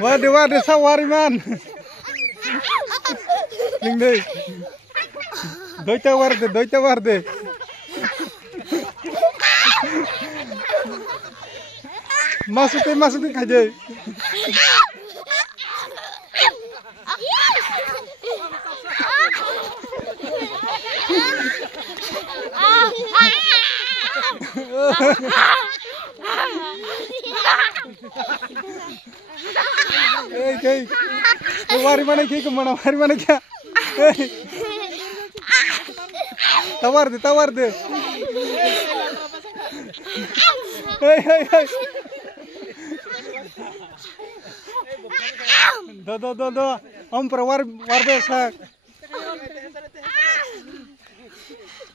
Waduh, sawariman. Ning deh. Doita warde. Masukin aja. Hey, wari mana kya? Tawar deh. Hey. Do. Om per war desa.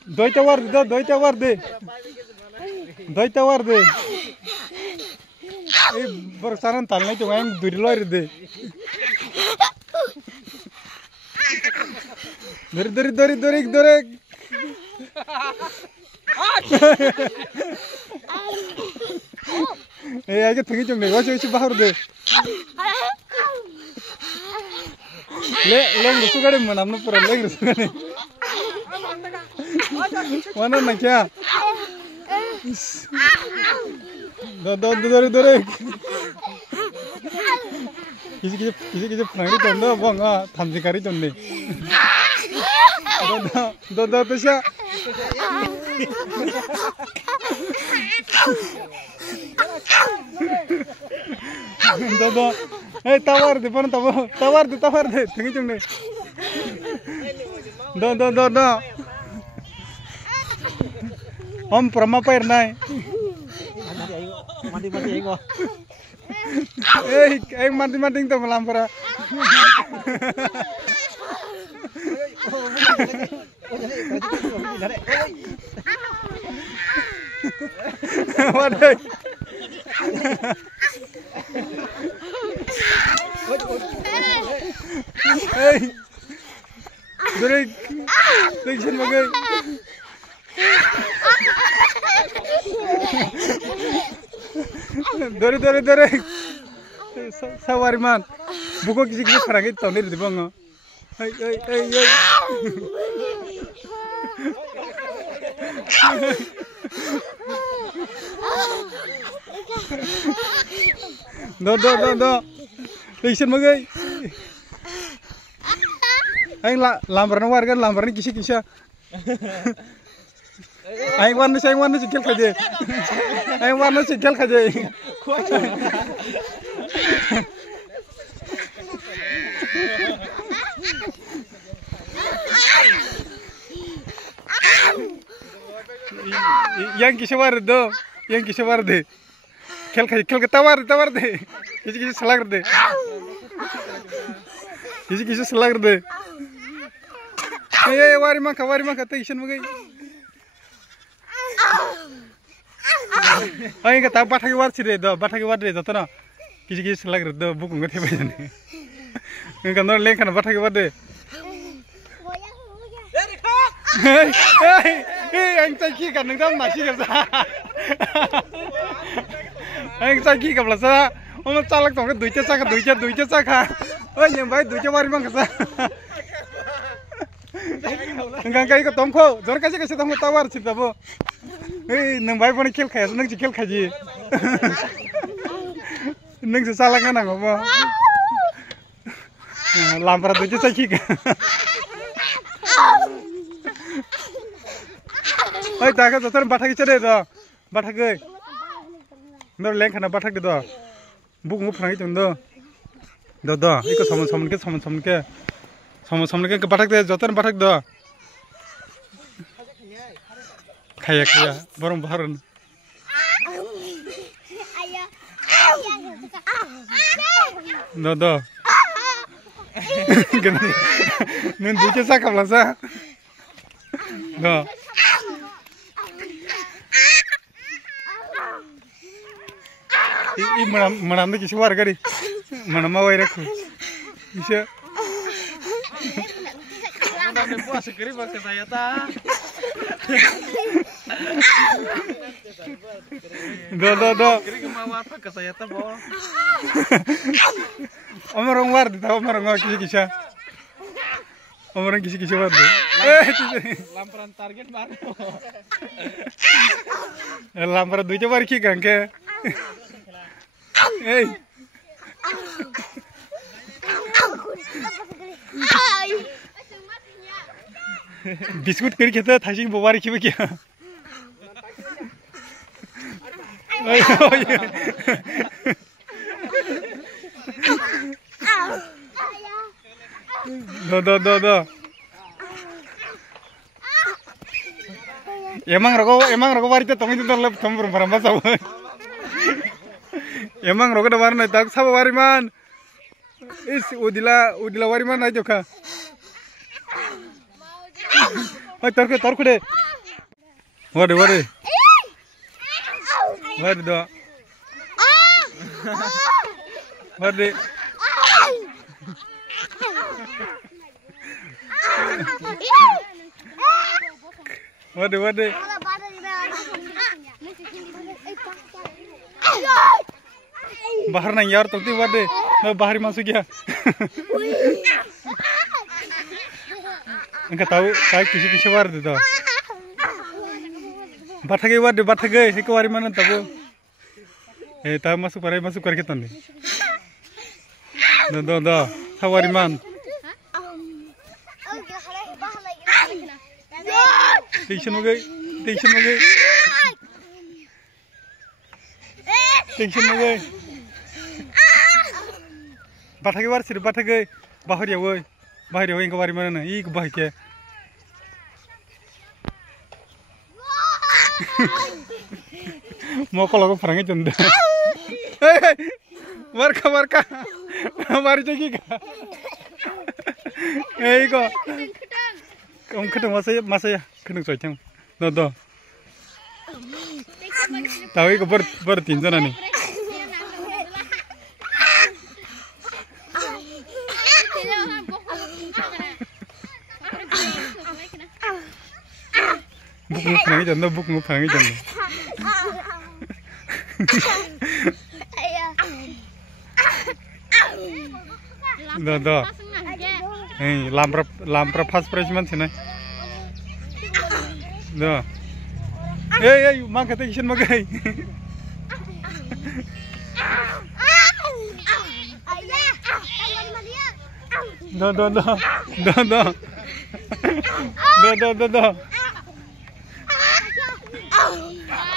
Doita war deh. Bersaran talnya cuma yang duri lor deh. Duri. Aja tinggi cuma nego cuci bahar deh. Leng rusuh kali mana amno pura leng rusuh kali. Mana nak ya? Duri. Kisi penari tondo bang thamsi kari tondi. Do tuh Do. Hey tawar deh, tinggi cuma. Do. Om prama pair nai. Mati ego. Mati tuh melampara. Waduh. Hey. Duri. Tension bagai. Duri. Sawariman. Buku kisi perangit tahun ini di bawah. Hey. Do. Tension bagai. Aing lambar kisi. Aing warna sikil kaje. Yang kisi war deh. Kel ke tawar deh. Kisi selag deh. Kisi selag deh. Wari maka tension bagai. Aing kata bathagi war deh jatuh na. Kisi selag deh buku nggak tiba jadi. Enggak nol leng kan bathagi war deh. Anh trai kia cả nâng đâm mà chi gặp ra. Anh trai kia gặp là sao? Ông cha lắc tổng cái đuổi chết sao cả. Ôi nhìn vậy đuổi chết bao nhiêu cái sao? Enggak cái tông khô, rồi cái tông khô tawar chít tabo. Nâng vậy bọn kêu khai, nâng chỉ kêu khai gì? Nâng sẽ sao lắc cái nào không? Làm para đuổi chết sao kia? Oi, tak jatuh bathagi cede do, bathagi. Nor leng kana bathag do. Buk ngup nangi tundo. Do. Iko saman ke bathag de jatuh bathag do. Kaya, barang baharan. Do. Nun duce sakap lasa. Do. Menam tu kisi war kali, menam awal aku, kisi. Menam ni puas sekali pas saya ta. Do. Kiri kemauan apa ke saya tuh boh. Orang war di tahu orang kisi-kisa. Orang kisi-kisa war deh. Lamparan target baru. Lamparan duitnya war ki kan ke. Biscuit करी खेता थाशी बोवारी खिबे क्या दो emang roko wari ta tomi to lep tom beramba sawo emang roko da warna tak sawo wari man is udila wari man ajo ka Oi torku deh. Waduh. Waduh do. Waduh. Waduh. Bahar nang yaar tuh waduh. Nah bahari masuk ya. Enggak tahu, kayak kisi war itu. Bathage itu wari mana tahu. Tahu masuk pergi tadi. Do, wari man. Tension mo gay. Bathage war sir bathage bahar ya woi. Bahari hoing kawari mana nih? Ih bahik ya. Mau kalau aku perangnya cunda. Warka. Mari ceki ka. Kok. Kamu ketemu masa ya? Ketemu sojang. Do. Tahu itu bertinju nih. Buk nguprangi janda. Do. Lampra fast price man sih nih. Do. Mang kata kisah magai. Do.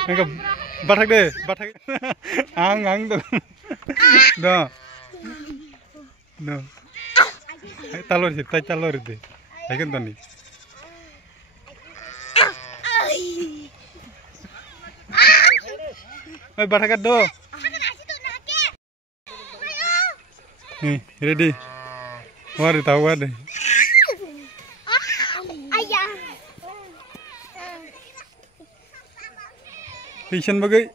Enggak bathak deh. Ang tuh. Do. Talor deh. Ayo kan nih. Bathak do. Nih, ready. Waduh tahu ada. Tension bagai.